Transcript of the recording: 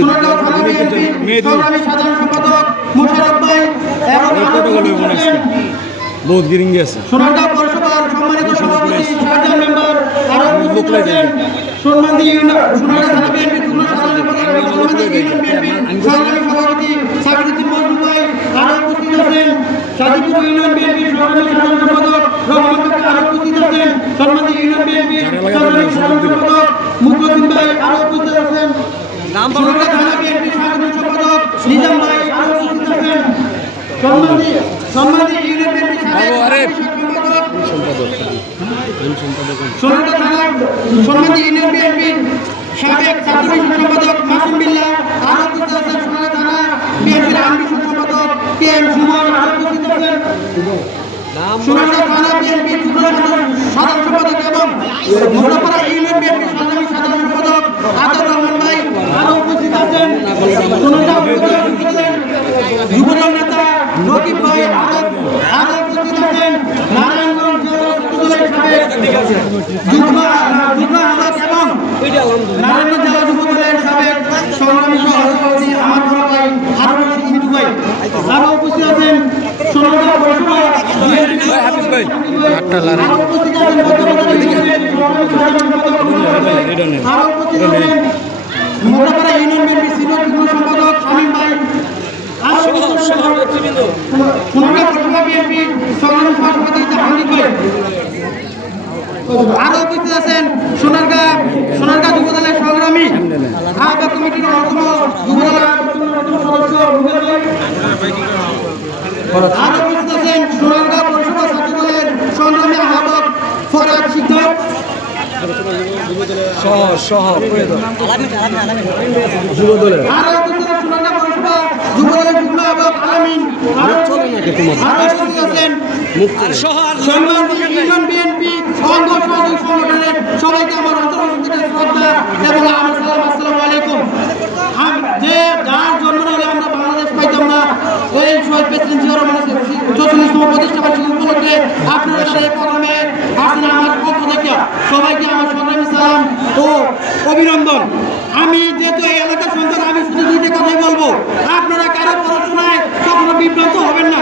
সোনারগাঁও থানা বিএনপির সংগ্রামী সাধারণ সম্পাদক মোশাররফ ভাই এবং বহুত গিরিঙ্গি আছে। সোনারগাঁও পৌরসভার সম্মানিত সভাপতি শাহজাহান মেম্বার আরো উপস্থিত আছেন সোনারগাঁও থানা বিএনপির যুগ্ম সাধারণ সম্পাদক এবং সোনারগাঁও ইউনিয়ন বিএনপির সংগ্রামী সভাপতি সাকিরুদ্দিন মজনু ভাই আরো উপস্থিত আছেন সাজিপুর ইউনিয়ন বিএনপির সংগ্রামী সাধারণ সম্পাদক রহমান কাকা আরো উপস্থিত আছেন সোনারগাঁও ইউনিয়ন বিএনপির সংগ্রামী সাধারণ সম্পাদক মুকরুদ্দিন ভাই আরো উপস্থিত আছেন সোনারগাঁও থানা বিএনপির সাধারণ সম্পাদক নিজাম ভাই আরো উপস্থিত আছেন সম্মানিত ইউনিয়ন বিএনপির সম্মানিত ইউনিয়ন বিএনপির সাবেক ছাত্র সম্পাদক মাসুম বিল্লাহ আরো উপস্থিত আছেন সোনারগাঁও থানা বিএনপির আইনী সম্পাদক কে এম সুমন আরো উপস্থিত আছেন সোনারগাঁও থানা বিএনপির যুগ্ম সাধারণ সম্পাদক এবং মোল্লাপাড়া ইউনিয়ন বিএনপির সংগ্রামী সাধারণ সম্পাদক আতাউর রহমান ভাই আরো উপস্থিত আছেন সোনারগাঁও যুবদল নেতা রকিব ভাই আরো উপস্থিত আছেন নারায়ণগঞ্জ যুবদলের সাবেক যুগ্ম আহ্বায়ক এবং নারায়ণগঞ্জ জেলা যুবদলের সাবেক সংগ্রামী সভাপতি আমার বড় ভাই আরো মিঠু ভাই আরো উপস্থিত আছেন সোনারগাঁও পৌরসভা হাফিজ ভাই আরো উপস্থিত আছেন মোল্লাপাড়া ইউনিয়ন বিএনপি সিনিয়র যুগ্ম সম্পাদক শামীম ভাই সোনারগাঁও পৌরসভা বিএনপির সংগ্রামী সভাপতি হামিদ ভাই আরো উপস্থিত আছেন সোনারগাঁও যুবদলের সংগ্রামী আহ্বায়ক কমিটির অন্যতম যুবদলের সদস্য রুবেল ভাই আরো উপস্থিত আছেন সোনারগাঁও পৌরসভা ছাত্রদলের সংগ্রামী আহ্বায়ক ফরহাদ শিক্ষক যুবদলের আরো উপস্থিত আছেন সোনারগাঁও পৌরসভা যুবদলের যুগ্ম আহ্বায়ক আলামিন আরো উপস্থিত আছেন সম্মানিত ইউনিয়ন বিএনপি অঙ্গ সহযোগী সংগঠনের সবাইকে আমার অন্তর্গত শ্রদ্ধা এবং আমার সালাম আসসালামু আলাইকুম। যে যার জন্য হলে আমরা বাংলাদেশ পাইতাম না এই শহীদ প্রেসিডেন্ট জিয়া রহমানের 44তম প্রতিষ্ঠাবার্ষিকী উপলক্ষে আপনারা এই প্রোগ্রামে আসেন আমার পক্ষ থেকে সবাইকে আমার সংগ্রামী সালাম ও অভিনন্দন। আমি যেহেতু এই এলাকার সন্তান আমি শুধু দুইটা কথাই বলবো, আপনারা কারো পড়াশোনায় কখনো বিভ্রান্ত হবেন না।